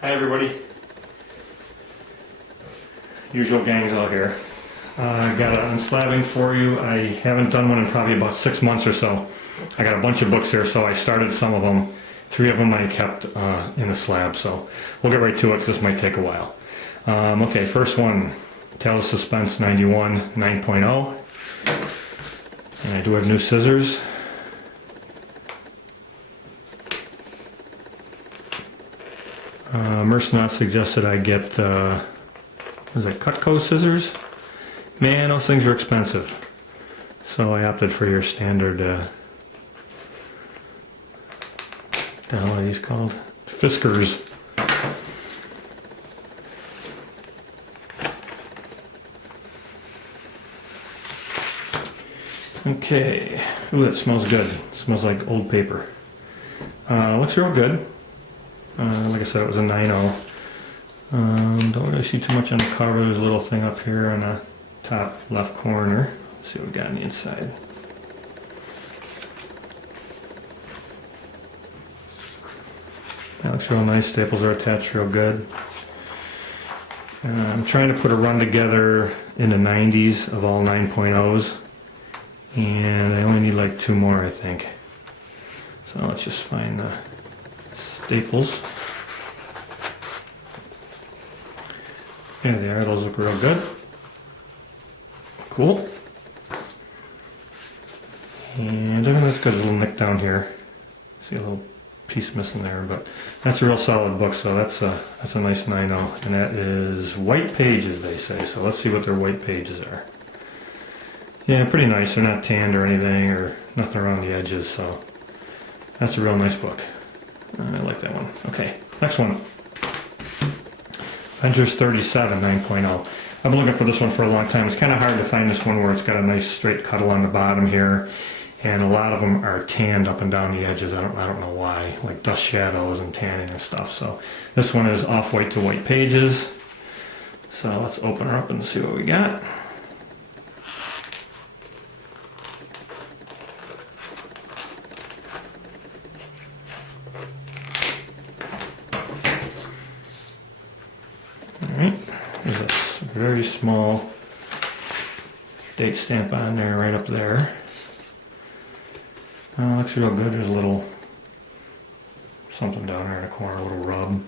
Hi everybody. Usual gang's out here. I got an unslabbing for you. I haven't done one in probably about 6 months or so. I got a bunch of books here, so I started some of them. 3 of them I kept in a slab, so we'll get right to it because this might take a while. Okay, first one, Tales of Suspense 91 9.0. And I do have new scissors. Mercenot suggested I get, was it Cutco scissors? Man, those things are expensive. So I opted for your standard, what are these called? Fiskars. Okay. Ooh, that smells good. It smells like old paper. Looks real good. Like I said, it was a 9.0. Don't really see too much on the cover. There's a little thing up here on the top left corner. Let's see what we got on the inside. That looks real nice. Staples are attached real good. I'm trying to put a run together in the 90s of all 9.0s. And I only need like 2 more, I think. So let's just find the staples. Yeah, they are. Those look real good. Cool. And I think that's got a little nick down here. See a little piece missing there, but that's a real solid book. So that's a nice 9.0, and that is white pages, they say. So let's see what their white pages are. Yeah, pretty nice. They're not tanned or anything, or nothing around the edges. So that's a real nice book. I like that one. Okay, next one. Avengers 37 9.0. I've been looking for this one for a long time. It's kind of hard to find this one where it's got a nice straight cut along the bottom here, and a lot of them are tanned up and down the edges. I don't know why, like dust shadows and tanning and stuff. So this one is off-white to white pages. So let's open her up and see what we got. There's a very small date stamp on there, right up there. Looks real good. There's a little something down there in the corner, a little rub.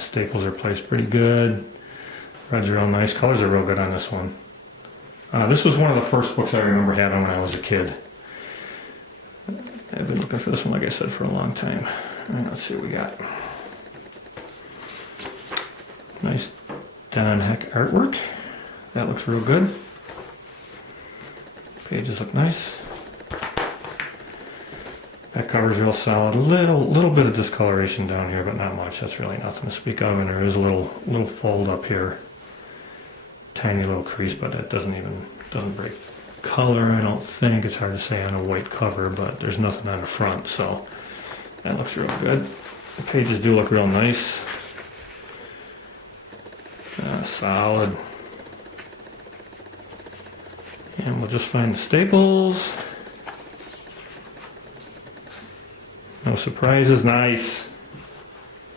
Staples are placed pretty good. Red's real nice. Colors are real good on this one. This was one of the first books I remember having when I was a kid. I've been looking for this one, like I said, for a long time. Let's see what we got. Nice Don Heck artwork. That looks real good. Pages look nice. That cover's real solid. A little bit of discoloration down here, but not much. That's really nothing to speak of. And there is a little fold up here. Tiny little crease, but that doesn't break color, I don't think. It's hard to say on a white cover, but there's nothing on the front, so that looks real good. The pages do look real nice. Solid. And we'll just find the staples. No surprises. Nice.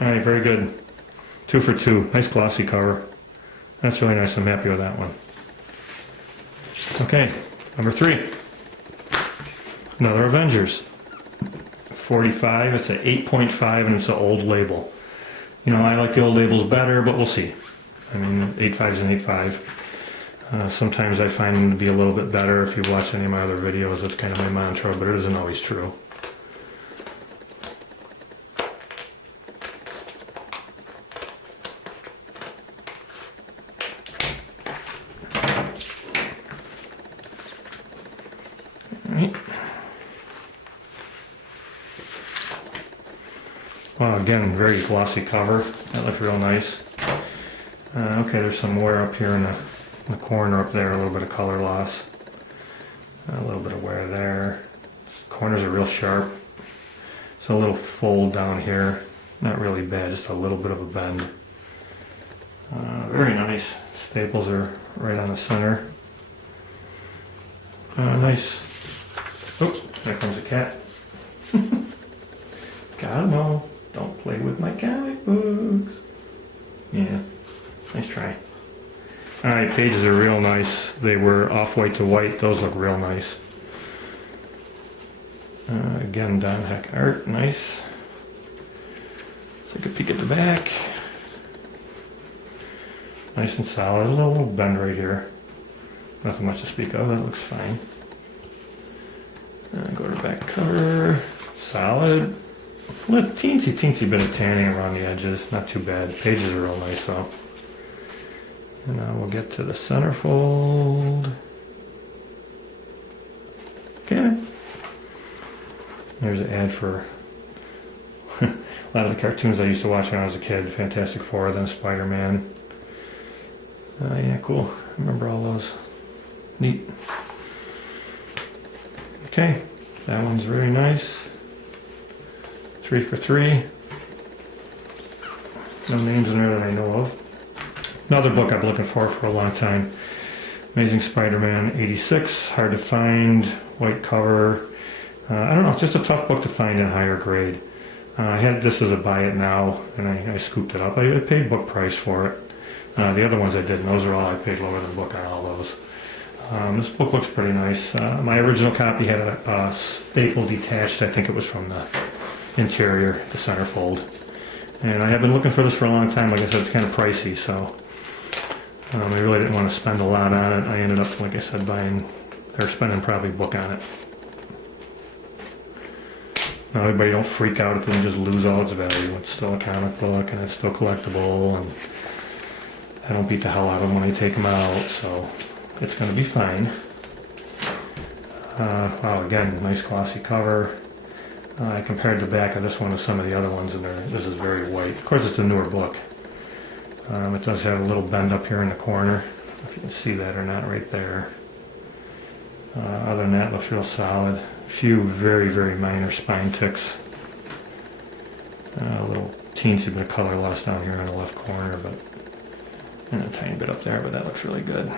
Alright, very good. 2 for 2. Nice glossy cover. That's really nice. I'm happy with that one. Okay, number 3. Another Avengers. 45. It's an 8.5 and it's an old label. You know, I like the old labels better, but we'll see. I mean, 8.5 is an 8.5. Sometimes I find them to be a little bit better. If you've watched any of my other videos, that's kind of my mantra, but it isn't always true. Alright. Well, again, very glossy cover. That looks real nice. Okay, there's some wear up here in the corner up there, a little bit of color loss. A little bit of wear there. Corners are real sharp. So a little fold down here. Not really bad, just a little bit of a bend. Very nice. Staples are right on the center. Nice. Oops, there comes a cat. God, no. Don't play with my comic books. Yeah, nice try. Alright, pages are real nice. They were off-white to white. Those look real nice. Again, Don Heck art, nice. Let's take a peek at the back. Nice and solid. A little bend right here. Nothing much to speak of. That looks fine. Go to the back cover. Solid. A little teensy bit of tanning around the edges. Not too bad. Pages are real nice though. And now we'll get to the centerfold. Okay. There's an ad for a lot of the cartoons I used to watch when I was a kid. Fantastic Four, then Spider-Man. Yeah, cool. I remember all those. Neat. Okay, that one's very nice. 3 for 3. No names in there that I know of. Another book I've been looking for a long time. Amazing Spider-Man 86. Hard to find. White cover. I don't know, it's just a tough book to find in higher grade. I had this as a buy it now, and I scooped it up. I paid book price for it. The other ones I didn't. Those are all I paid lower than book on all those. This book looks pretty nice. My original copy had a staple detached. I think it was from the interior, the centerfold. And I have been looking for this for a long time. Like I said, it's kind of pricey, so I really didn't want to spend a lot on it. I ended up, like I said, spending probably book on it. Now, everybody don't freak out if it just lose all its value. It's still a comic book, and it's still collectible, and I don't beat the hell out of them when I take them out, so it's going to be fine. Wow, again, nice glossy cover. I compared the back of this one to some of the other ones, and this is very white. Of course, it's a newer book. It does have a little bend up here in the corner, if you can see that or not right there. Other than that, it looks real solid. A few very minor spine ticks. A little teensy bit of color loss down here in the left corner, but and a tiny bit up there, but that looks really good.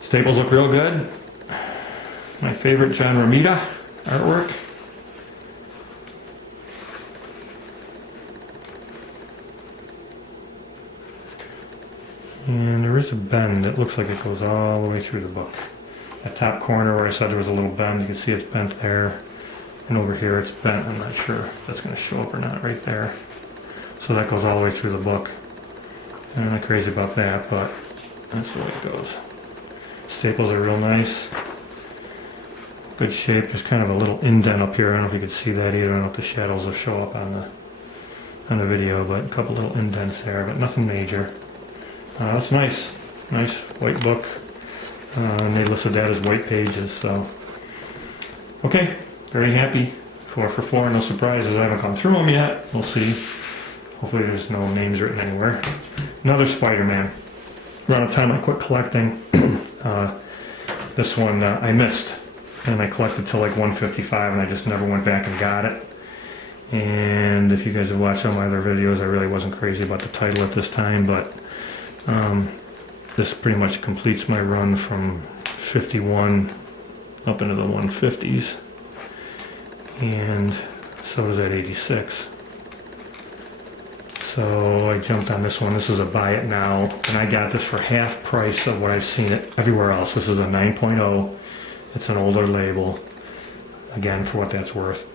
Staples look real good. My favorite John Romita artwork. And there is a bend. It looks like it goes all the way through the book. That top corner where I said there was a little bend, you can see it's bent there. And over here it's bent. I'm not sure if that's going to show up or not right there. So that goes all the way through the book. I'm not crazy about that, but that's the way it goes. Staples are real nice. Good shape. There's kind of a little indent up here. I don't know if you can see that either. I don't know if the shadows will show up on the video, but a couple little indents there, but nothing major. That's nice. Nice white book. And they listed that as white pages, so. Okay, very happy. 4 for 4, no surprises. I haven't gone through them yet. We'll see. Hopefully there's no names written anywhere. Another Spider-Man. Around the time I quit collecting, this one I missed. And I collected till like 155 and I just never went back and got it. And if you guys have watched some of my other videos, I really wasn't crazy about the title at this time, but this pretty much completes my run from 51 up into the 150s, and so does that 86. So I jumped on this one. This is a buy it now, and I got this for half price of what I've seen it everywhere else. This is a 9.0. It's an older label, again, for what that's worth.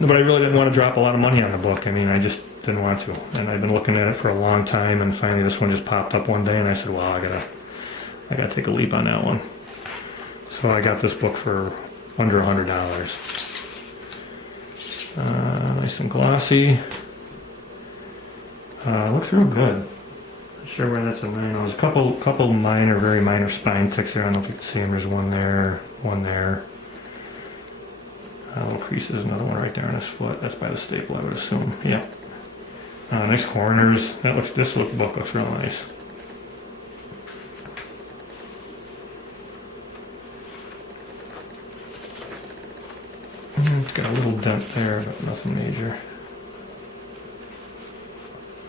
But I really didn't want to drop a lot of money on the book. I mean, I just didn't want to. And I've been looking at it for a long time, and finally this one just popped up one day, and I said, well, I gotta take a leap on that one. So I got this book for under $100. Nice and glossy. Looks real good. Not sure where that's a 9. There's a couple minor, very minor spine ticks there. I don't know if you can see them. There's one there, one there. Little creases, another one right there on his foot. That's by the staple, I would assume. Yeah. Nice corners. This book looks real nice. It's got a little dent there, but nothing major.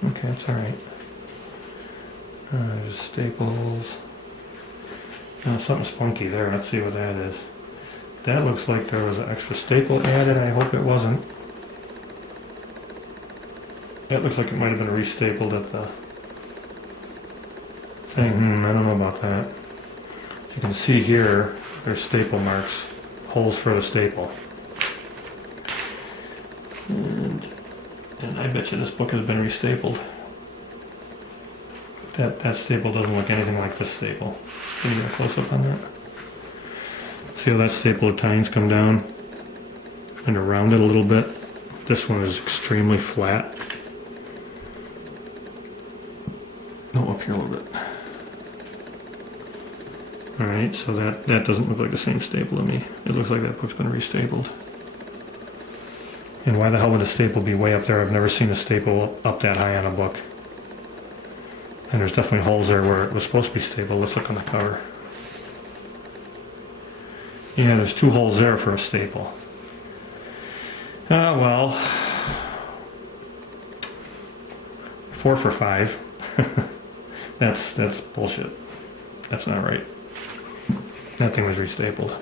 Okay, it's alright. There's staples. Something's funky there. Let's see what that is. that looks like there was an extra staple added. I hope it wasn't. That looks like it might have been restapled at the thing. I don't know about that. You can see here, there's staple marks, holes for the staple. And I bet you this book has been restapled. That staple doesn't look anything like this staple. Can you get a close up on that? See how that staple of tines come down and around it a little bit? This one is extremely flat. No, up here a little bit. Alright, so that doesn't look like the same staple to me. It looks like that book's been restapled. And why the hell would a staple be way up there? I've never seen a staple up that high on a book. And there's definitely holes there where it was supposed to be stapled. Let's look on the cover. Yeah, there's 2 holes there for a staple. Well, 4 for 5. That's bullshit. That's not right. That thing was restapled.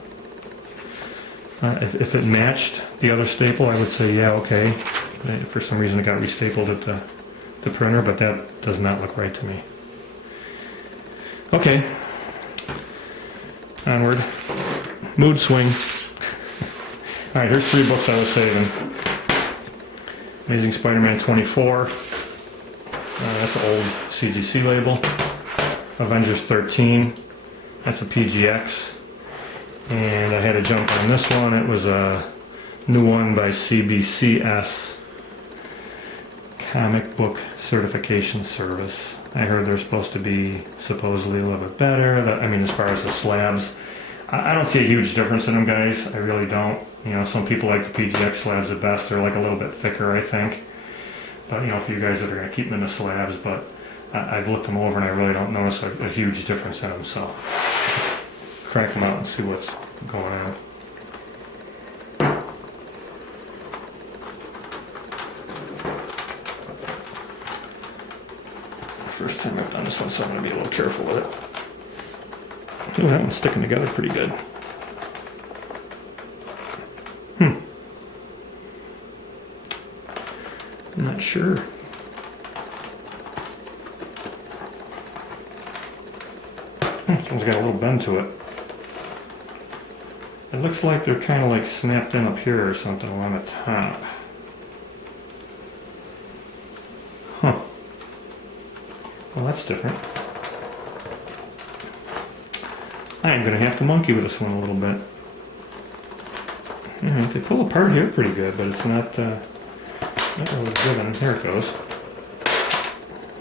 If it matched the other staple, I would say, yeah, okay. For some reason it got restapled at the printer, but that does not look right to me. Okay. Onward. Mood swing. Alright, here's 3 books I was saving. Amazing Spider-Man 24. That's an old CGC label. Avengers 13. That's a PGX. And I had to jump on this one. It was a new one by CBCS, Comic Book Certification Service. I heard they're supposed to be supposedly a little bit better. I mean, as far as the slabs, I don't see a huge difference in them, guys. I really don't. You know, some people like the PGX slabs the best. They're like a little bit thicker, I think. But, you know, for you guys that are going to keep them in the slabs, but I've looked them over and I really don't notice a huge difference in them. So crack them out and see what's going on. First time I've done this one, so I'm going to be a little careful with it. Ooh, that one's sticking together pretty good. I'm not sure. This one's got a little bend to it. It looks like they're kind of like snapped in up here or something along the top. Huh. Well, that's different. I am going to have to monkey with this one a little bit. They pull apart here pretty good, but it's not really driven. There it goes.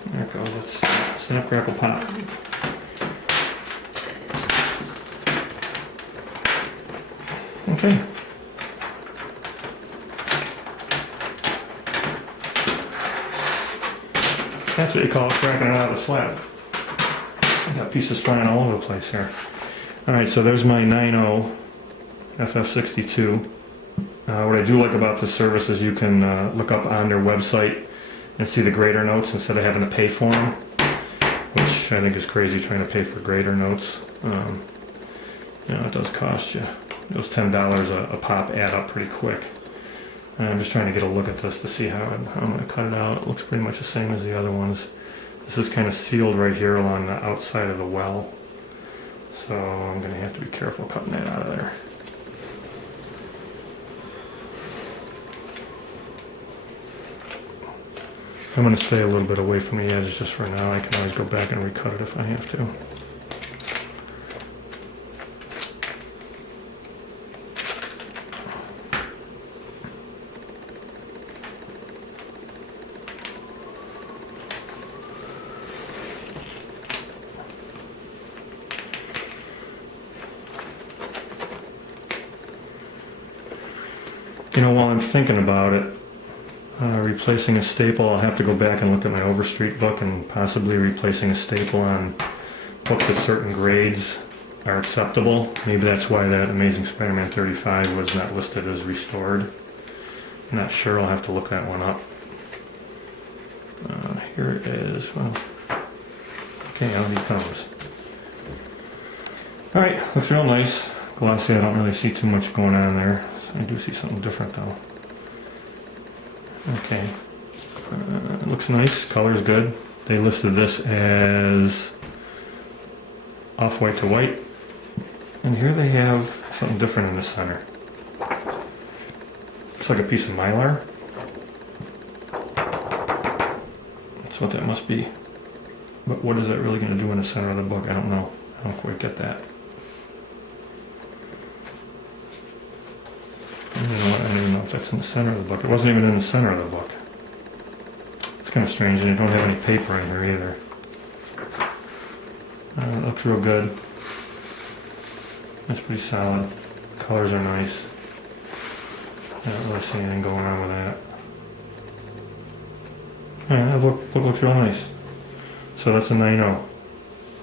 There it goes. Let's snap, grapple, pop. Okay. That's what you call cracking it out of the slab. I got pieces flying all over the place here. Alright, so there's my 9.0 FF62. What I do like about this service is you can look up on their website and see the grader notes instead of having to pay for them, which I think is crazy, trying to pay for grader notes. You know, it does cost you. Those $10 a pop add up pretty quick. And I'm just trying to get a look at this to see how I'm going to cut it out. It looks pretty much the same as the other ones. This is kind of sealed right here along the outside of the well. So I'm going to have to be careful cutting that out of there. I'm going to stay a little bit away from the edge just for now. I can always go back and recut it if I have to. You know, while I'm thinking about it, replacing a staple, I'll have to go back and look at my Overstreet book and possibly replacing a staple on books at certain grades are acceptable. Maybe that's why that Amazing Spider-Man 35 was not listed as restored. I'm not sure, I'll have to look that one up. Here it is. Well, okay, out he comes. Alright, looks real nice. glossy, I don't really see too much going on there. So I do see something different though. Okay. It looks nice, color's good. They listed this as off-white to white. And here they have something different in the center. Looks like a piece of mylar. That's what that must be. But what is that really going to do in the center of the book? I don't know. I don't quite get that. I don't even know if that's in the center of the book. It wasn't even in the center of the book. It's kind of strange, and you don't have any paper in here either. It looks real good. That's pretty solid. Colors are nice. I don't really see anything going on with that. Yeah, that book looks real nice. So that's a 9.0.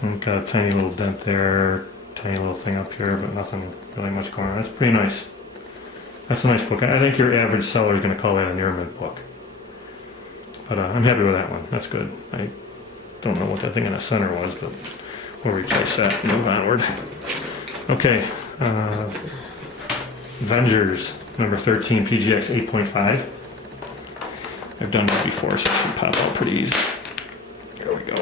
And got a tiny little dent there, tiny little thing up here, but nothing really much going on. That's pretty nice. That's a nice book. I think your average seller is going to call that a near mint book. But I'm happy with that one. That's good. I don't know what that thing in the center was, but we'll replace that and move onward. Okay. Avengers, number 13, PGX 8.5. I've done this before, so it should pop out pretty easy. Here we go.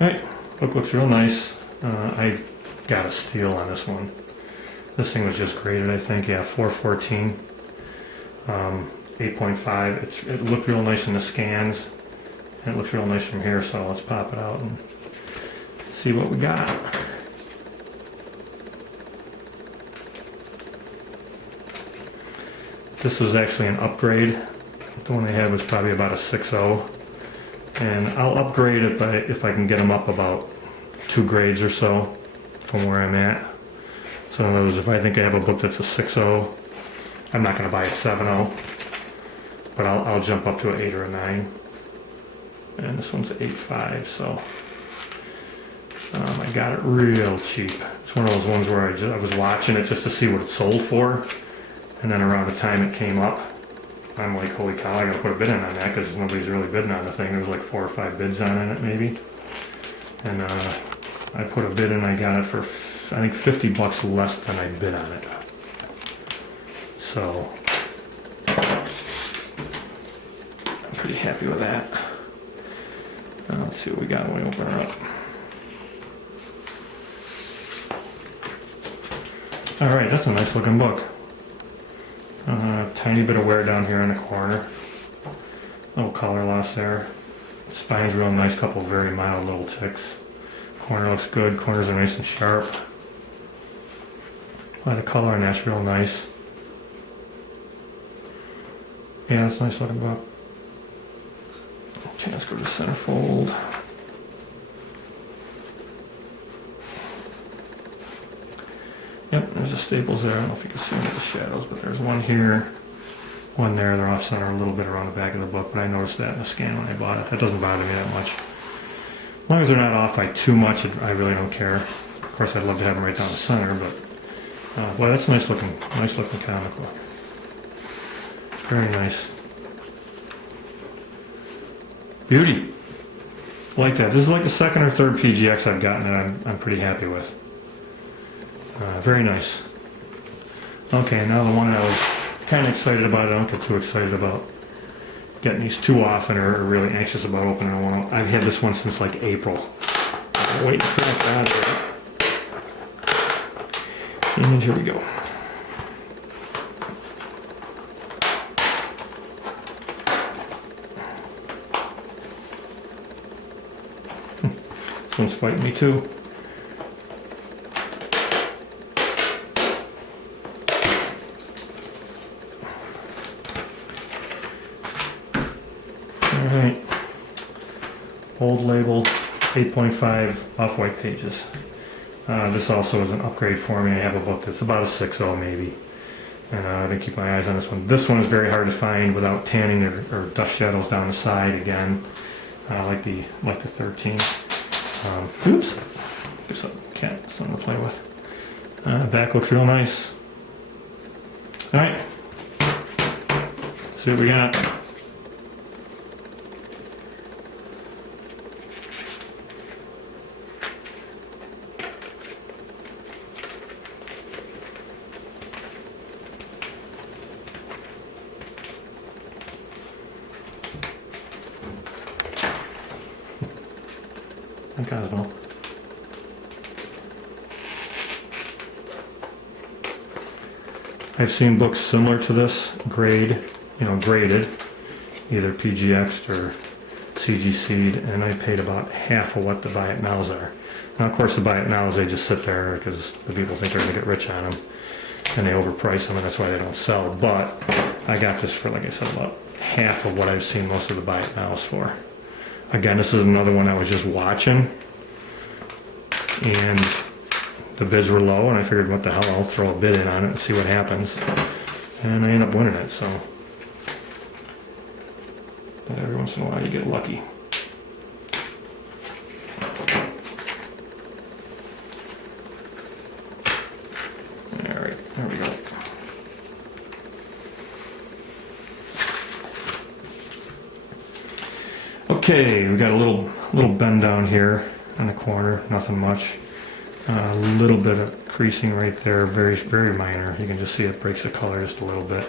Alright, book looks real nice. I got a steal on this one. This thing was just graded, I think. Yeah, 414, 8.5. It looked real nice in the scans, and it looks real nice from here, so let's pop it out and see what we got. This was actually an upgrade. The one they had was probably about a 6.0. And I'll upgrade it if I can get them up about 2 grades or so from where I'm at. So in other words, if I think I have a book that's a 6.0, I'm not going to buy a 7.0, but I'll jump up to an 8 or a 9. And this one's an 8.5, so I got it real cheap. It's one of those ones where I was watching it just to see what it sold for, and then around the time it came up, I'm like, holy cow, I gotta put a bid in on that because nobody's really bidding on the thing. There was like 4 or 5 bids on it maybe. And I put a bid in, I got it for, I think, $50 less than I bid on it. So, I'm pretty happy with that. Let's see what we got when we open her up. Alright, that's a nice looking book. Tiny bit of wear down here in the corner. Little color loss there. Spine's real nice, couple very mild little ticks. Corner looks good, corners are nice and sharp. The color on that's real nice. Yeah, that's a nice looking book. Okay, let's go to the centerfold. Yep, there's the staples there. I don't know if you can see them with the shadows, but there's one here, one there. They're off center a little bit around the back of the book, but I noticed that in the scan when I bought it. That doesn't bother me that much. As long as they're not off by too much, I really don't care. Of course, I'd love to have them right down the center, but boy, that's a nice looking comic book. Very nice. Beauty. Like that. This is like the second or third PGX I've gotten that I'm pretty happy with. Very nice. Okay, now the one I was kind of excited about, I don't get too excited about getting these too often or really anxious about opening one. I've had this one since like April. Waiting for that to and here we go. This one's fighting me too. Alright, bold label, 8.5 off-white pages. This also is an upgrade for me. I have a book that's about a 6.0 maybe. And I'm going to keep my eyes on this one. This one is very hard to find without tanning or dust shadows down the side again, like the 13. Oops, there's something to play with. Back looks real nice. Alright, let's see what we got. in Cosmo. I've seen books similar to this, graded, either PGX'd or CGC'd, and I paid about half of what the buy it nows are. Now, of course, the buy it nows, they just sit there because the people think they're going to get rich on them, and they overprice them, and that's why they don't sell. But I got this for, like I said, about half of what I've seen most of the buy it nows for. Again, this is another one I was just watching, and the bids were low, and I figured, what the hell, I'll throw a bid in on it and see what happens. And I end up winning it, so. But every once in a while you get lucky. Alright, there we go. Okay, we got a little bend down here in the corner, nothing much. A little bit of creasing right there, very, very minor. You can just see it breaks the color just a little bit.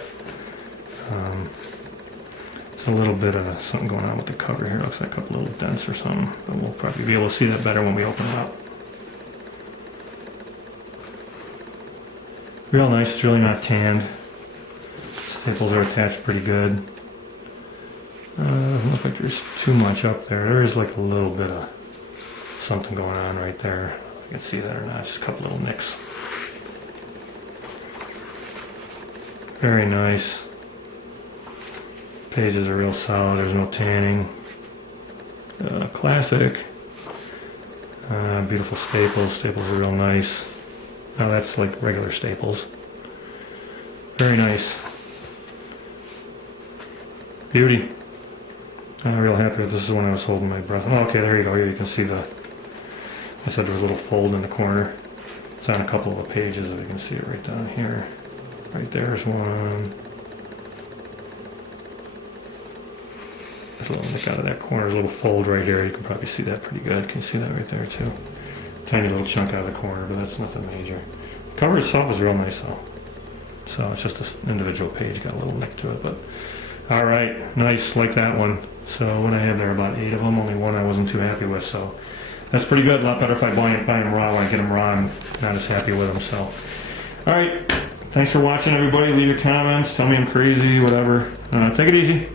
It's a little bit of something going on with the cover here. Looks like a couple little dents or something, but we'll probably be able to see that better when we open it up. Real nice, it's really not tanned. Staples are attached pretty good. Doesn't look like there's too much up there. There is like a little bit of something going on right there. You can see that or not, just a couple little nicks. Very nice. Pages are real solid, there's no tanning. Classic. Beautiful staples, staples are real nice. Now that's like regular staples. Very nice. Beauty. I'm real happy with this. This is when I was holding my breath. Oh, okay, there you go. Here you can see I said there was a little fold in the corner. It's on a couple of the pages, if you can see it right down here. Right there's one. There's a little nick out of that corner. There's a little fold right here. You can probably see that pretty good. Can you see that right there too? Tiny little chunk out of the corner, but that's nothing major. The cover itself is real nice though. So it's just an individual page, got a little nick to it, but all right, nice, like that one. So what I have there, about 8 of them, only one I wasn't too happy with, so that's pretty good. A lot better if I buy them raw when I get them raw. I'm not as happy with them, so. All right, thanks for watching, everybody. Leave your comments, tell me I'm crazy, whatever. Take it easy.